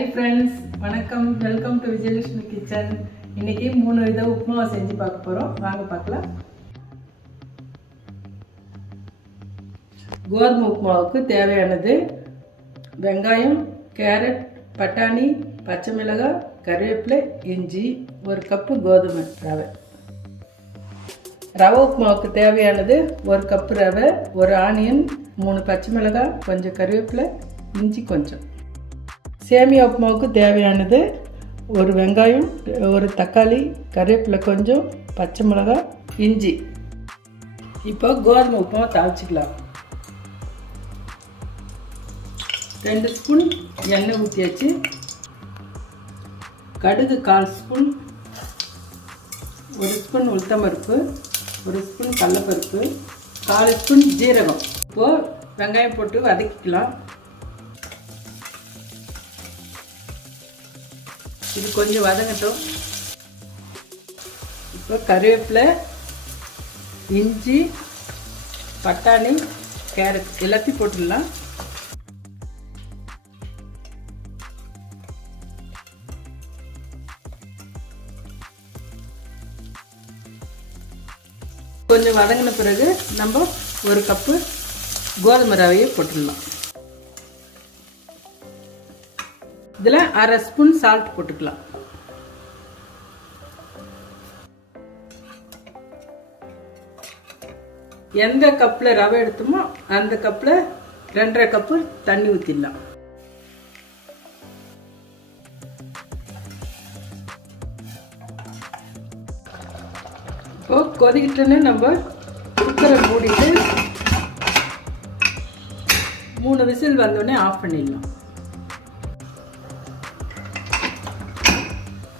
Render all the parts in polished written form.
Hi friends, வணக்கம். Welcome to Vijayalakshmi kitchen. இன்னைக்கு 3 வித உப்புமாவை செஞ்சு பார்க்க போறோம். வாங்க பார்க்கலாம். கோதுமை உப்புமாவுக்கு தேவையானது வெங்காயம், கேரட், பட்டாணி, பச்சை மிளகாய், கறிவேப்பிலை, இஞ்சி, 1 கப்பு கோதுமை ரவை. ரவை உப்புமாவுக்கு தேவையானது 1 கப்பு ரவை, 1 ஆனியன், 3 பச்சை மிளகாய், கொஞ்சம் கறிவேப்பிலை, இஞ்சி கொஞ்சம். சேமியா உப்புமாவுக்கு தேவையானது 1 வெங்காயம், 1 தக்காளி, கறிவேப்பிலை கொஞ்சம், பச்சை மிளகாய், இஞ்சி. இப்போ கோதுமை உப்புமா தாளிச்சிக்கலாம். 2 ஸ்பூன் எண்ணெய் ஊற்றியாச்சு. கடுகு 1/4 ஸ்பூன், 1 ஸ்பூன் உளுத்தம்பருப்பு, 1 ஸ்பூன் கடலைப்பருப்பு, 1/4 ஸ்பூன் ஜீரகம். இப்போது வெங்காயம் போட்டு வதக்கிக்கலாம். இது கொஞ்சம் வதங்கட்டும். இப்போ கறிவேப்பிலை, இஞ்சி, பட்டாணி, கேரட் எல்லாத்தையும் போட்டுடலாம். கொஞ்சம் வதங்கின பிறகு நம்ம 1 கப்பு கோதுமை ரவையை போட்டுடலாம். இதில் 1/2 ஸ்பூன் சால்ட் போட்டுக்கலாம். எந்த கப்பில் ரவை எடுத்தோமோ அந்த கப்பில் 2.5 கப்பு தண்ணி ஊற்றிடலாம். இப்போ கொதிக்கிட்டோன்னு நம்ம குக்கரை மூடிட்டு 3 விசில் வந்தோடனே ஆஃப் பண்ணிடலாம்.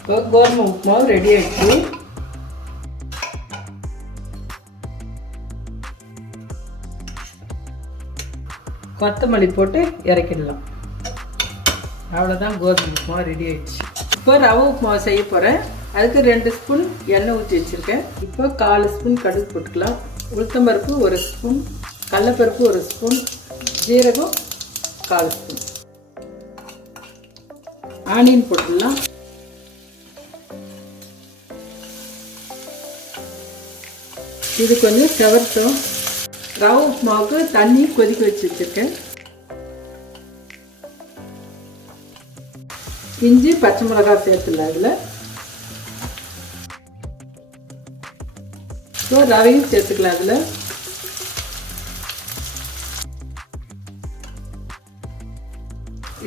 இப்போ கோதுமை உப்புமாவு ரெடி ஆயிடுச்சு. கொத்தமல்லி போட்டு இறக்கிடலாம். அவ்வளோதான், கோதுமை உப்புமாவு ரெடி ஆயிடுச்சு. இப்போ ரவை உப்புமாவை செய்ய போகிறேன். அதுக்கு 2 ஸ்பூன் எண்ணெய் ஊற்றி வச்சுருக்கேன். இப்போ 1/4 ஸ்பூன் கடுகு போட்டுக்கலாம். உளுத்தம்பருப்பு 1 ஸ்பூன், கடலைப்பருப்பு 1 ஸ்பூன், ஜீரகம் 1/4 ஸ்பூன், ஆனியன் போட்டுடலாம். இது கொஞ்சம் செவரட்டும். ரவை உப்புமாவுக்கு தண்ணி கொதிக்க வச்சு வச்சுருக்கேன். இஞ்சி, பச்சை மிளகாய் சேர்த்துலாம். இதில் ஸோ ரவையும் சேர்த்துக்கலாம். அதில்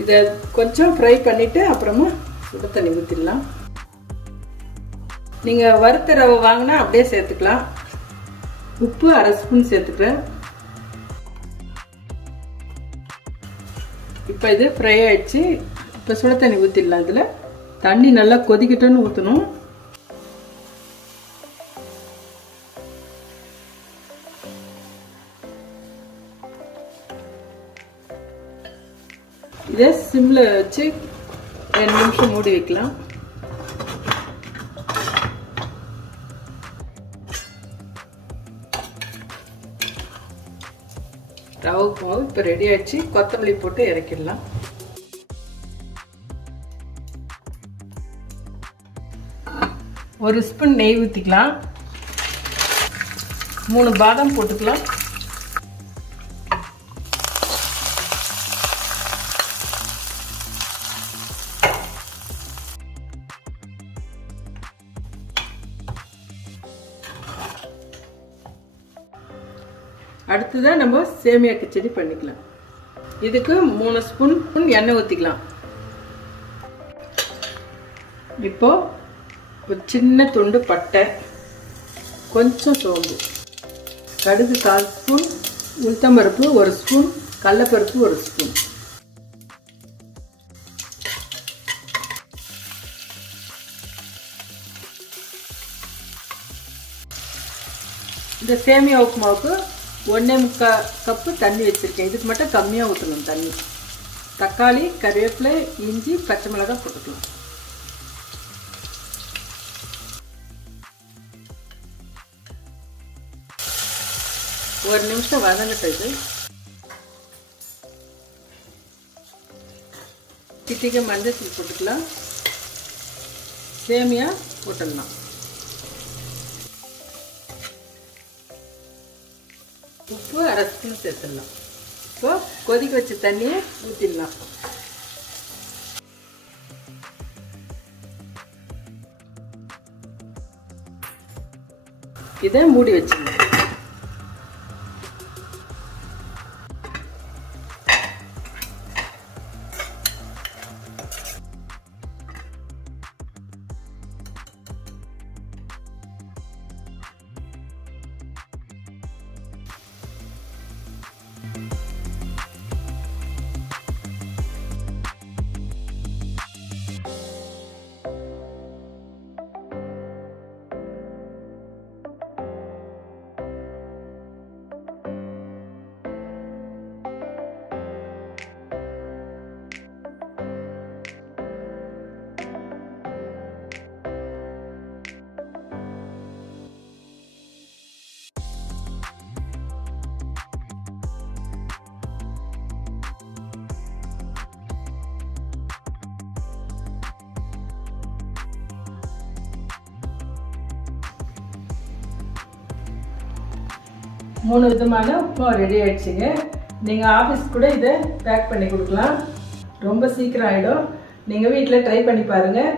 இதை கொஞ்சம் ஃப்ரை பண்ணிவிட்டு அப்புறமா சுடு தண்ணி ஊற்றிடலாம். நீங்கள் வறுத்த ரவை வாங்கினா அப்படியே சேர்த்துக்கலாம். உப்பு 1/2 ஸ்பூன் சேர்த்துக்கிறேன். இப்போ இது ஃப்ரை ஆயிடுச்சு. இப்போ சுட தண்ணி ஊற்றிடலாம். இதில் தண்ணி நல்லா கொதிக்கிட்டோன்னு ஊற்றணும். இதை சிம்மில் வச்சு 2 நிமிஷம் மூடி வைக்கலாம். ரவை உப்புமாவு இப்போ ரெடி ஆயிடுச்சு. கொத்தமல்லி போட்டு இறக்கிடலாம். ஒரு ஸ்பூன் நெய் ஊற்றிக்கலாம். 3 பாதாம் போட்டுக்கலாம். அடுத்ததான் நம்ம சேமியா கிச்சடி பண்ணிக்கலாம். இதுக்கு 3 ஸ்பூன் எண்ணெய் ஊற்றிக்கலாம். இப்போ ஒரு சின்ன துண்டு பட்டை, கொஞ்சம் சோம்பு, கடுகு 1/4 ஸ்பூன், உளுத்தம்பருப்பு 1 ஸ்பூன், கடலைப்பருப்பு 1 ஸ்பூன். இந்த சேமியா உப்புமாவுக்கு 1.25 கப்பு தண்ணி வச்சுருக்கேன். இதுக்கு மட்டும் கம்மியாக ஊற்றணும் தண்ணி. தக்காளி, கறிவேப்பிலை, இஞ்சி, பச்சை மிளகாய் போட்டுக்கலாம். ஒரு நிமிஷம் வதங்கட்டது. சிட்டிகை மஞ்சள் தூள் போட்டுக்கலாம். சேமியா போட்டுடலாம். உப்பு அரை ஸ்பூன் சேர்த்துடலாம். இப்போ கொதிக்க வச்ச தண்ணியை ஊற்றிடலாம். இதை மூடி வச்சிடலாம். மூணு விதமான உப்புமா ரெடி ஆயிடுச்சுங்க. நீங்கள் ஆஃபீஸ் கூட இதை பேக் பண்ணி கொடுக்கலாம். ரொம்ப சீக்கிரம் ஆகிடும். நீங்கள் வீட்டில் ட்ரை பண்ணி பாருங்கள்.